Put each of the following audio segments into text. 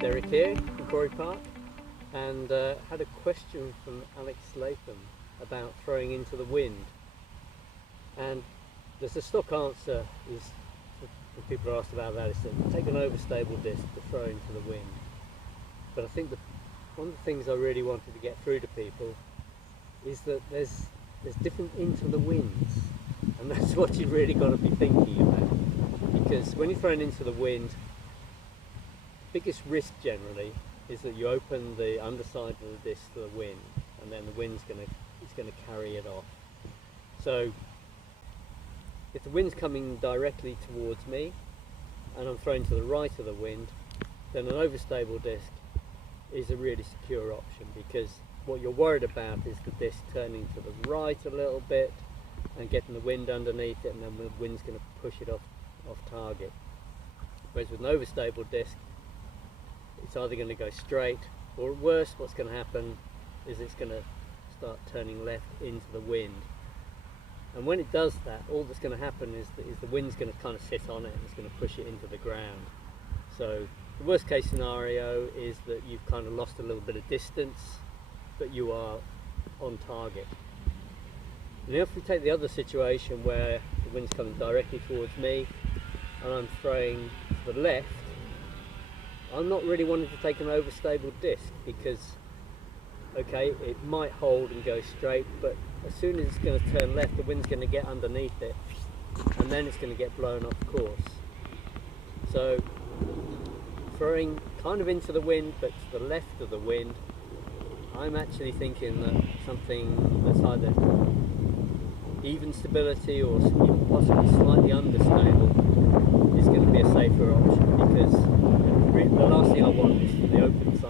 Derek here from Quarry Park, and had a question from Alex Latham about throwing into the wind. And there's a stock answer is, when people are asked about that, is to take an overstable disc to throw into the wind. But I think one of the things I really wanted to get through to people is that there's different into the winds, and that's what you've really got to be thinking about. Because when you're throwing into the wind, biggest risk generally is that you open the underside of the disc to the wind, and then the wind's going to carry it off. So if the wind's coming directly towards me and I'm throwing to the right of the wind, then an overstable disc is a really secure option, because what you're worried about is the disc turning to the right a little bit and getting the wind underneath it, and then the wind's going to push it off target. Whereas with an overstable disc, it's either going to go straight, or at worst what's going to happen is it's going to start turning left into the wind. And when it does that, all that's going to happen is the wind's going to kind of sit on it and it's going to push it into the ground. So the worst case scenario is that you've kind of lost a little bit of distance, but you are on target. And if we take the other situation where the wind's coming directly towards me and I'm throwing to the left, I'm not really wanting to take an overstable disc, because okay, it might hold and go straight, but as soon as it's going to turn left, the wind's going to get underneath it, and then it's going to get blown off course. So throwing kind of into the wind but to the left of the wind, I'm actually thinking that something that's either even stability or even possibly slightly understable is going to be a safer option, because the last thing I want is for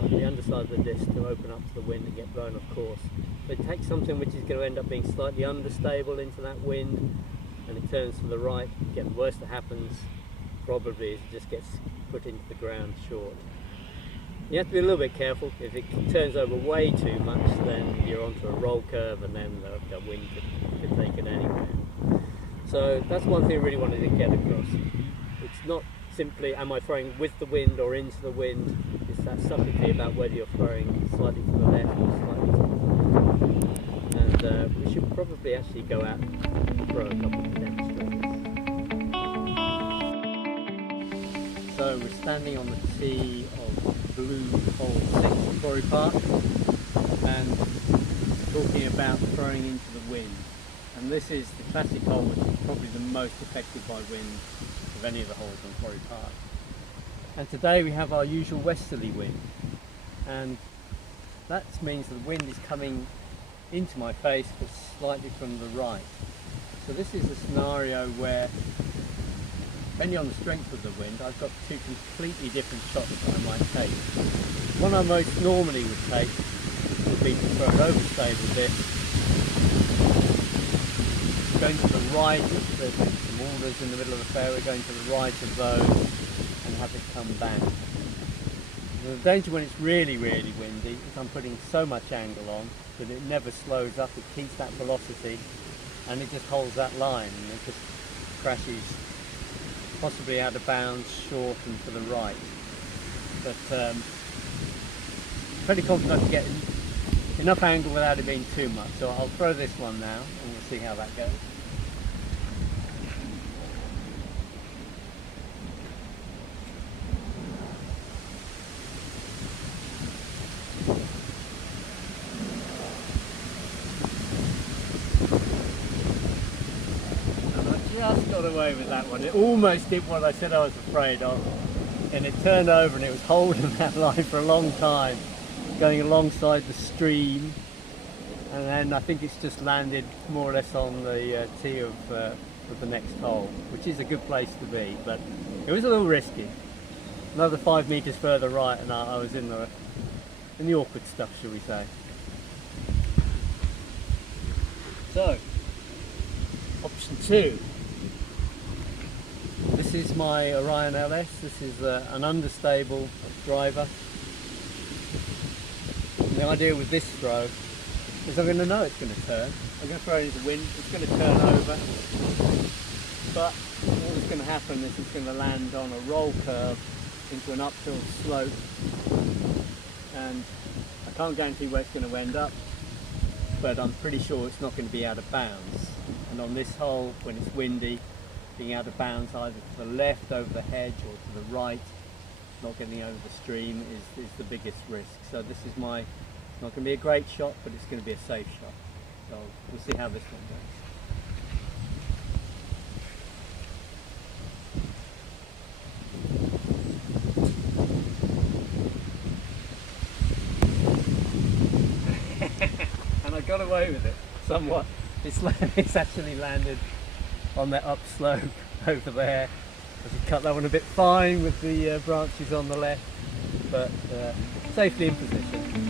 the underside of the disc to open up to the wind and get blown off course. But take something which is going to end up being slightly understable into that wind, and it turns to the right. Again, the worst that happens probably is it just gets put into the ground short. You have to be a little bit careful. If it turns over way too much, then you're onto a roll curve, and then the wind could take it anywhere. So that's one thing I really wanted to get across. It's not simply am I throwing with the wind or into the wind. It's that subtlety about whether you're throwing slightly to the left or slightly to the right. And we should probably actually go out and throw a couple of demonstrators. So we're standing on the tee of Blue Hole 6 at Quarry Park and talking about throwing into the wind. And this is the classic hole, which is probably the most affected by wind of any of the holes on Quarry Park. And today we have our usual westerly wind, and that means the wind is coming into my face but slightly from the right. So this is a scenario where, depending on the strength of the wind, I've got two completely different shots that I might take. One I most normally would take would be to throw an overstable disc, going to the right of some alders in the middle of the fairway, going to the right of those, and have it come back. And the danger when it's really, really windy is I'm putting so much angle on that it never slows up, it keeps that velocity, and it just holds that line, and it just crashes possibly out of bounds, short and to the right. But pretty confident I can get enough angle without it being too much. So I'll throw this one now and we'll see how that goes. Just got away with that one. It almost did what I said I was afraid of, and it turned over and it was holding that line for a long time, going alongside the stream, and then I think it's just landed more or less on the tee of the next hole, which is a good place to be, but it was a little risky. Another 5 meters further right and I was in the awkward stuff, shall we say. So, option 2. This is my Orion LS. This is an understable driver. And the idea with this throw is I'm going to know it's going to turn. I'm going to throw it into the wind, it's going to turn over, but all that's going to happen is it's going to land on a roll curve into an uphill slope, and I can't guarantee where it's going to end up, but I'm pretty sure it's not going to be out of bounds. And on this hole, when it's windy, being out of bounds either to the left over the hedge or to the right, not getting over the stream, is the biggest risk. So this is it's not going to be a great shot, but it's going to be a safe shot. So we'll see how this one goes. And I got away with it somewhat. It's actually landed on that upslope over there. I should cut that one a bit fine with the branches on the left, but safely in position.